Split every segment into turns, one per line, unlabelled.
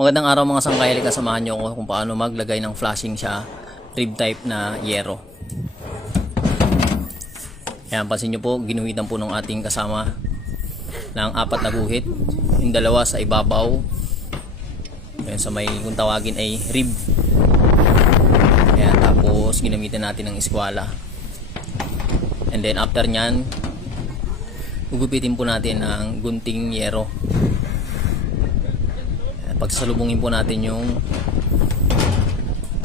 Magandang araw mga sangkay, kasamahan nyo ako kung paano maglagay ng flashing siya rib type na yero. Yan, pansin nyo po, ginuhitan po ng ating kasama ng apat na guhit. Yung dalawa sa ibabaw. Yan, sa may kung tawagin ay rib. Yan, tapos ginamitan natin ng iskwala. And then after nyan, gugupitin po natin ng gunting yero. Pagsasalubungin po natin yung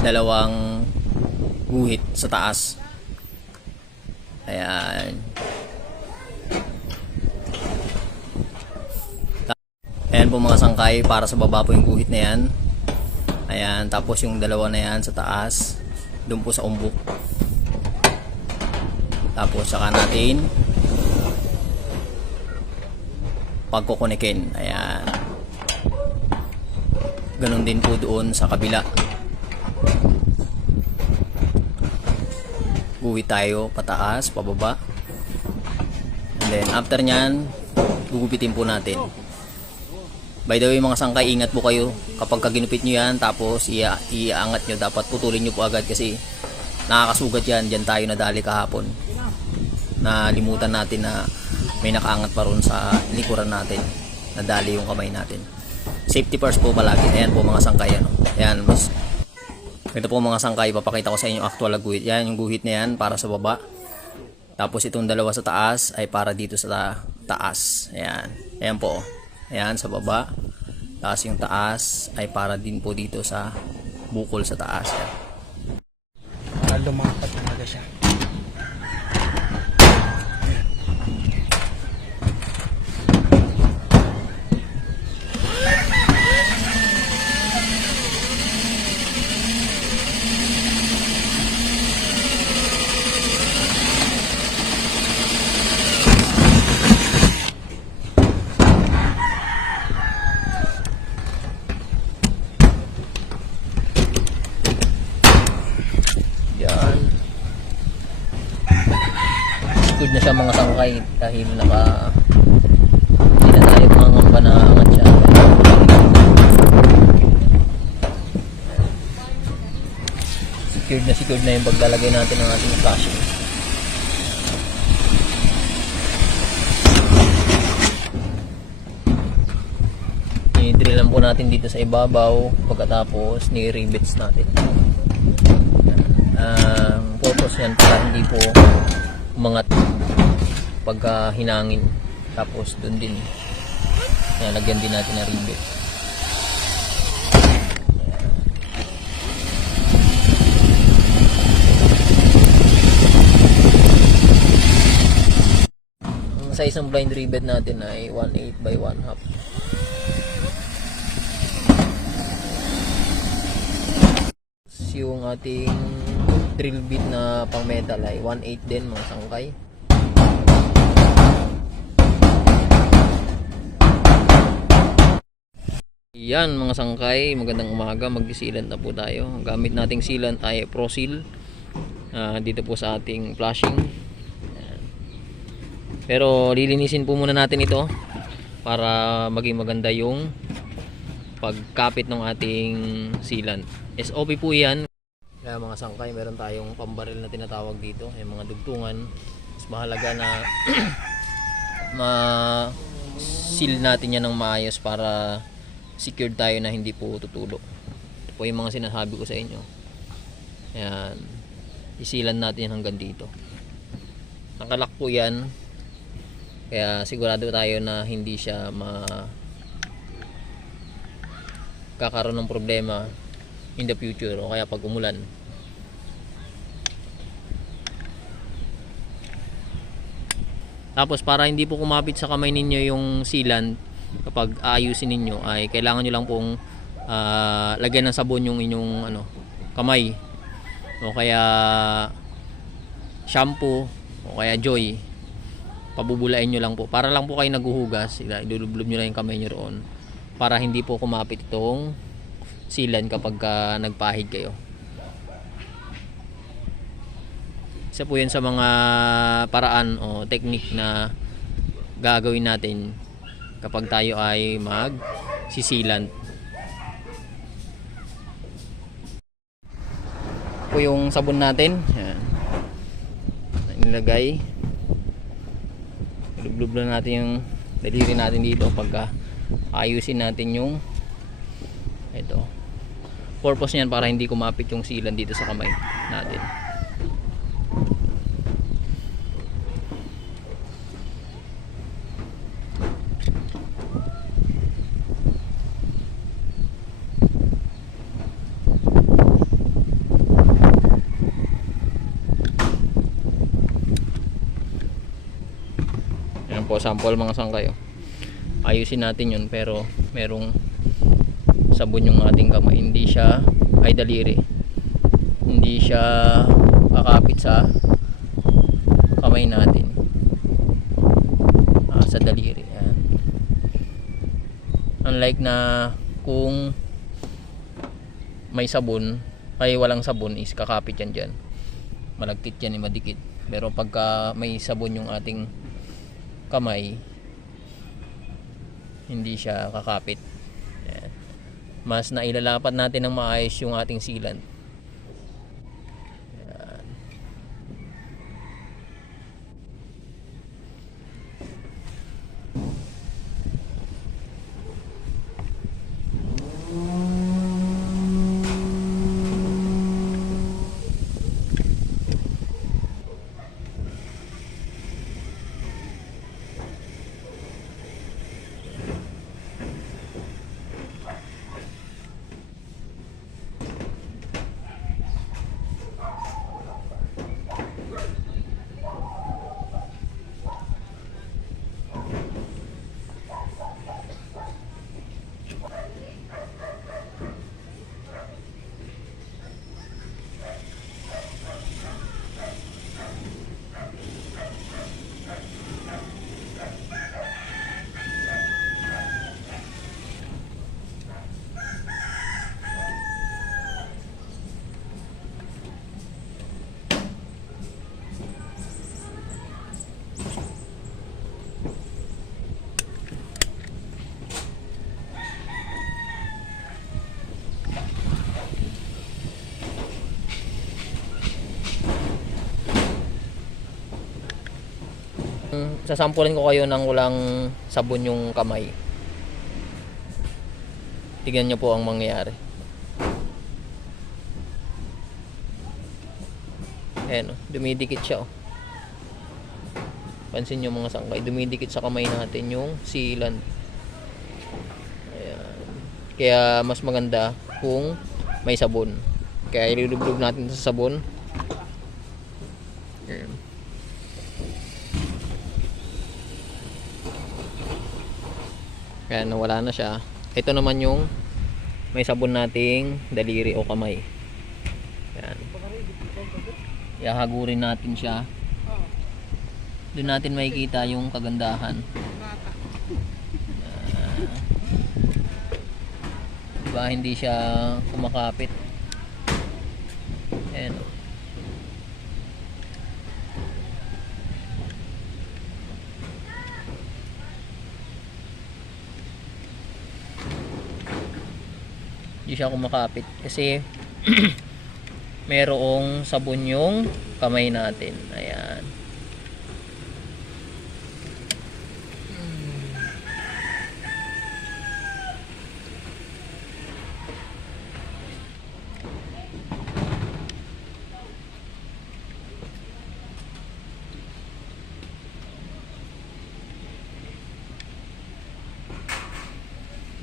dalawang guhit sa taas. Ayan. Ayan po mga sangkay, para sa baba po yung guhit na yan. Ayan, tapos yung dalawa na yan sa taas, doon po sa umbok. Tapos saka natin pagkukunikin. Ayan. Ganon din po doon sa kabila. Guhit tayo pataas, pababa. And then after nyan, gugupitin po natin. By the way mga sangkay, ingat po kayo kapag kaginupit nyo yan tapos ia iaangat nyo, dapat putulin nyo po agad kasi nakakasugat yan, dyan tayo nadali kahapon. Nalimutan natin na may nakaangat pa ron sa likuran natin. Nadali yung kamay natin. Safety first po palagi. Ayan po mga sangkay. Ano. Ayan, mas ito po mga sangkay, papakita ko sa inyo actual na guhit. Yan, yung guhit na yan para sa baba. Tapos itong dalawa sa taas ay para dito sa ta- taas. Ayan. Ayan po. Ayan, sa baba. Tapos yung taas ay para din po dito sa bukol sa taas. Ayan.
Lumapat talaga siya.
Yan. Good na siya mga sangkay dahil naka hindi na tayo mangamba na angat siya. Secured na secured na yung paglalagay natin ng ating flashing. I-drill lang po natin dito sa ibabaw pagkatapos ni-rivets natin ang purpose yan para hindi po umangat pagka hinangin tapos dun din. Yan, lagyan din natin ng rivet ang size ng blind rivet natin ay 1.8 by 1 half yung ating drill bit na pang metal ay 1.8 din mga sangkay yan mga sangkay magandang umaga. Mag-sealant na po tayo. Gamit nating sealant ay Proseal Ah, dito po sa ating flashing. Pero lilinisin po muna natin ito para maging maganda yung pagkapit ng ating sealant. SOP po yan. Kaya mga sangkay, meron tayong pambaril na tinatawag dito, yung mga dugtungan. Mas mahalaga na ma-seal natin yan ng maayos para secured tayo na hindi po tutulo. Ito po yung mga sinasabi ko sa inyo. Ayan. Isilan natin yan hanggang dito. Nakalak po yan. Kaya sigurado tayo na hindi siya ma kakaroon ng problema in the future o kaya pag umulan tapos para hindi po kumapit sa kamay ninyo yung sealant kapag aayusin ninyo ay kailangan nyo lang pong ah, lagyan ng sabon yung inyong ano, kamay. O kaya shampoo o kaya joy. Pabubulain nyo lang po. Para lang po kayo naghuhugas idulublob nyo lang yung kamay nyo roon para hindi po kumapit itong sealant kapag ka nagpahid kayo. Isa po yun sa mga paraan o technique na gagawin natin kapag tayo ay mag sisilan po yung sabon natin. Yan. Nilagay. Lublub na natin yung daliri natin dito pagka ayusin natin yung ito. Purpose niyan para hindi kumapit yung silan dito sa kamay natin. Po, sample mga sangkay. oh. Ayusin natin yun pero merong sabon yung ating kamay. Hindi siya, ay daliri. Hindi siya kakapit sa kamay natin. Ah, sa daliri. Yan. Unlike na kung may sabon, ay walang sabon is kakapit yan dyan. Malagkit yan, eh, madikit. Pero pagka may sabon yung ating kamay hindi siya kakapit. Mas nailalapat natin ng maayos yung ating sealant Yan. Sasampulan ko kayo ng walang sabon yung kamay. Tignan nyo po ang mangyayari. Ayan o dumidikit siya o pansin nyo mga sangkay dumidikit sa kamay natin yung sealant. Ayan. Kaya mas maganda kung may sabon. Kaya ilulublog natin sa sabon ayan Kaya nawala na siya. Ito naman yung may sabon nating daliri o kamay. Yan. Ihahagurin natin siya. Doon natin makikita yung kagandahan. Yan. Diba hindi siya kumakapit. Ayan. o. hindi siya kumakapit kasi merong sabon yung kamay natin. Ayan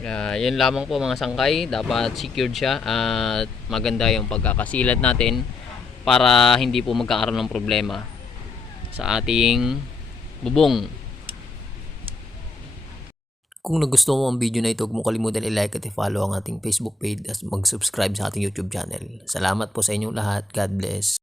Ah, yun lamang po mga sangkay, dapat secured siya at maganda yung pagkakasilat natin para hindi po magkakaroon ng problema sa ating bubong. Kung nagustuhan mo ang video na ito, huwag mo kalimutan i-like at i-follow ang ating Facebook page at mag-subscribe sa ating YouTube channel. Salamat po sa inyong lahat. God bless.